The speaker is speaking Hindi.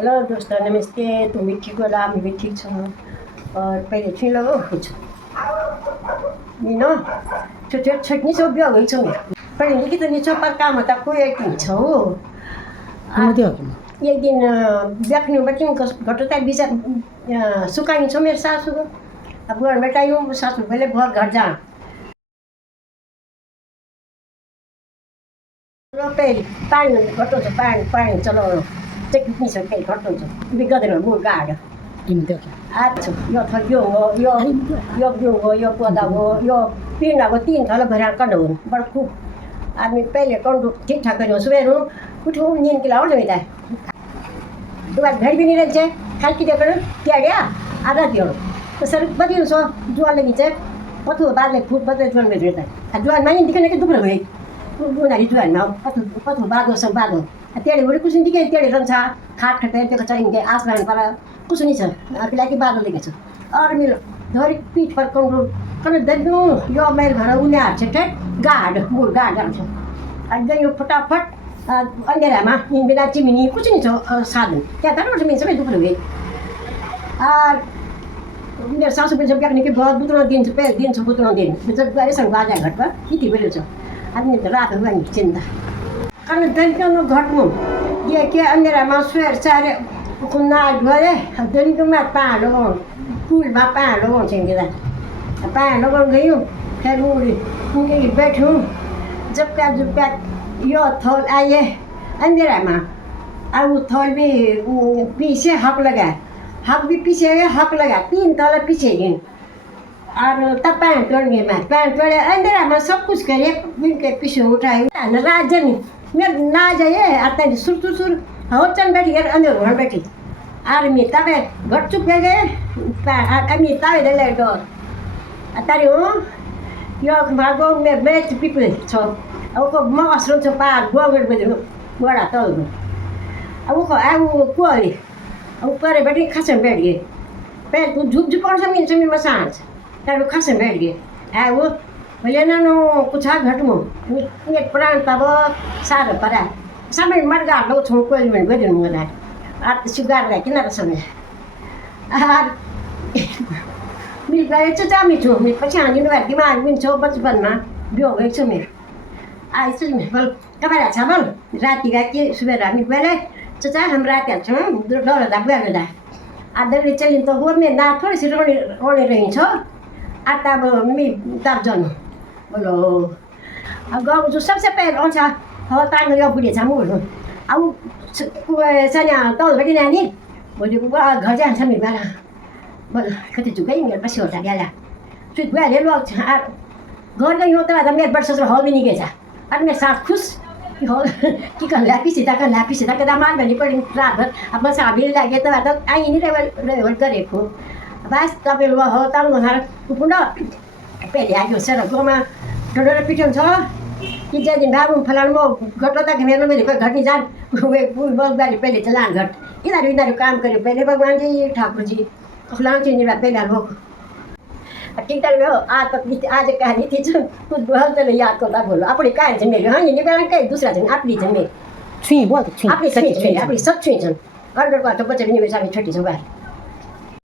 हेलो दोस्तों नमस्ते। तुम भी ठीक होला, मैं भी ठीक छूँ। और पहले छुई लगो कुछ नीनो छोटे छटनी सब बिहा गई छौ। पहले लिखित नि चोपर काम होता कोई एक नहीं छौ। एक दिन ब्याख्नु बटिङ घटोता बिचा सुकाइ छौ मेरो सासू। अब घर बेटायौँ सासू पहले घर जा पहले पानी घटो छ पानी चलाउनु चाहिँ किट्नी छ केही घट्नु छ बिगदेर मुर गाड अच्छा यो थ यो हो यो बिउ हो यो पौधा हो यो पिन अब 3 थलो भरा कड हो बडकु आदमी पहले कंडू ठीक ठाक करो सुबह उठो नींद के लाओ नहीं था तो बात घर भी नहीं रहते खाल की देखो क्या गया आधा दियो तो सर बदियो सो जुआ लगी छे पथु बाद ले फुट बदले जुआन में रहता है जुआन मानी दिखने के दुख रहे उनीहरू जुआन न पथु बादो सब बादो तेरे बड़ी कुछ नहीं तेरे रंग खाट खटे देखो चाहिए आसमान पर कुछ नहीं छ अकेला के बादल लेके छ और मेरो धरी पीठ पर कंडू कने दन्नु यो मेरो घर उनीहरु छ ठे गाड मुर गाड छ अझै यो फटाफट अंधेरामा बिना चिमिनी कुछ नहीं छ साधन त्यहाँ घरबाट मिल्छ सबै दुःख हुए मेरो सासू पनि बिहान के बहुत बुतुन दिन्छ पहले दिन्छ बुतुन दिन जब गरेसँग बाजा घटमा यति बेला छ आदमी त रात गयो चिन्ता कारण दन्नु घटमु ये के अंधेरामा स्वेर चारे कुन्ना गए दन्नुमा पालो पुलमा पालो छिंगिदा पालो गयो फिर मुड़ी बैठूं जब यो थोल आए अंधेरामा अब थोल भी पीछे हक लगा हक भी पीछे हक लगा 3 तल पीछे गए और तब पैंट तोड़ गए मैं पैंट तोड़े अंधेरामा सब कुछ करे के पीछे उठाए राजन मैं ना जाए आता सुर हो चल बैठी अंधेर घर बैठी आर्मी तबे घर चुप गए आर्मी तबे दे ले डर अतारी हो यो मागो में बेच पीपल छो अब को मगसरो छ पार गोगर बदिनु बडा त अब को आउ कोली अब परे बैठी खसन बैठ गए पैर तू झुक कौन सा मिल में सांस तारो खसन बैठ गए आउ भले नानो कुछ घटमु एक प्राण तब सारो परा समय मर्गा लो छौ कोली में बदिनु मलाई आ सुगार ला किन रसने आ मिल गए चाहिँ जामी छु मी पछि हानि नभए दिमाग पनि छ बचपनमा बिहो गएको छु मेरो आइछु नि बल कबारा छ बल राति गए सुबह हामी गए चाचा हम रात छौँ डर दा गए दा आदरले चलिन त गोर में ना थोड़ी सी रोने रही छ आता अब मी तब जन बोलो अब गाउँ जो सबसे पहले आउँछ हो ताङ यो बुढी छ म अब सन्या तल बैठी नानी भोलि घर जान्छ मेरो बेला बोल कति झुकै मेरो पछि होता गया सुत गया ले लोग घर गई हो तो मेरे बड़ ससुर हॉल में नहीं गया और मैं साथ खुश हो कि कर लापी सीधा के दामाद बनी पड़ी रात भर अब बस अभी लगे तो आई नहीं रेवल करे को बस तब हो तब पुनः पहले आगे सर गाउँमा डर पिटन छ कि दिन बाबु फलानु म घटो त मेरो मेरो घटनी जान पुल बगबारी पहले चलान घट यिनीहरू काम गर्यो पहले भगवान जी ठाकुर जी फलानु चाहिँ निभा पहले हो ठीक है आज तक आज कहानी थी कुछ बहुत चले याद करता बोलो अपनी कहानी से मेरी हाँ ये बेला कहीं दूसरा जन अपनी जन मेरी छुई बोल छुई अपनी सच छुई छन घर घर को तो बच्चे भी नहीं मेरे सामने छोटी सी बात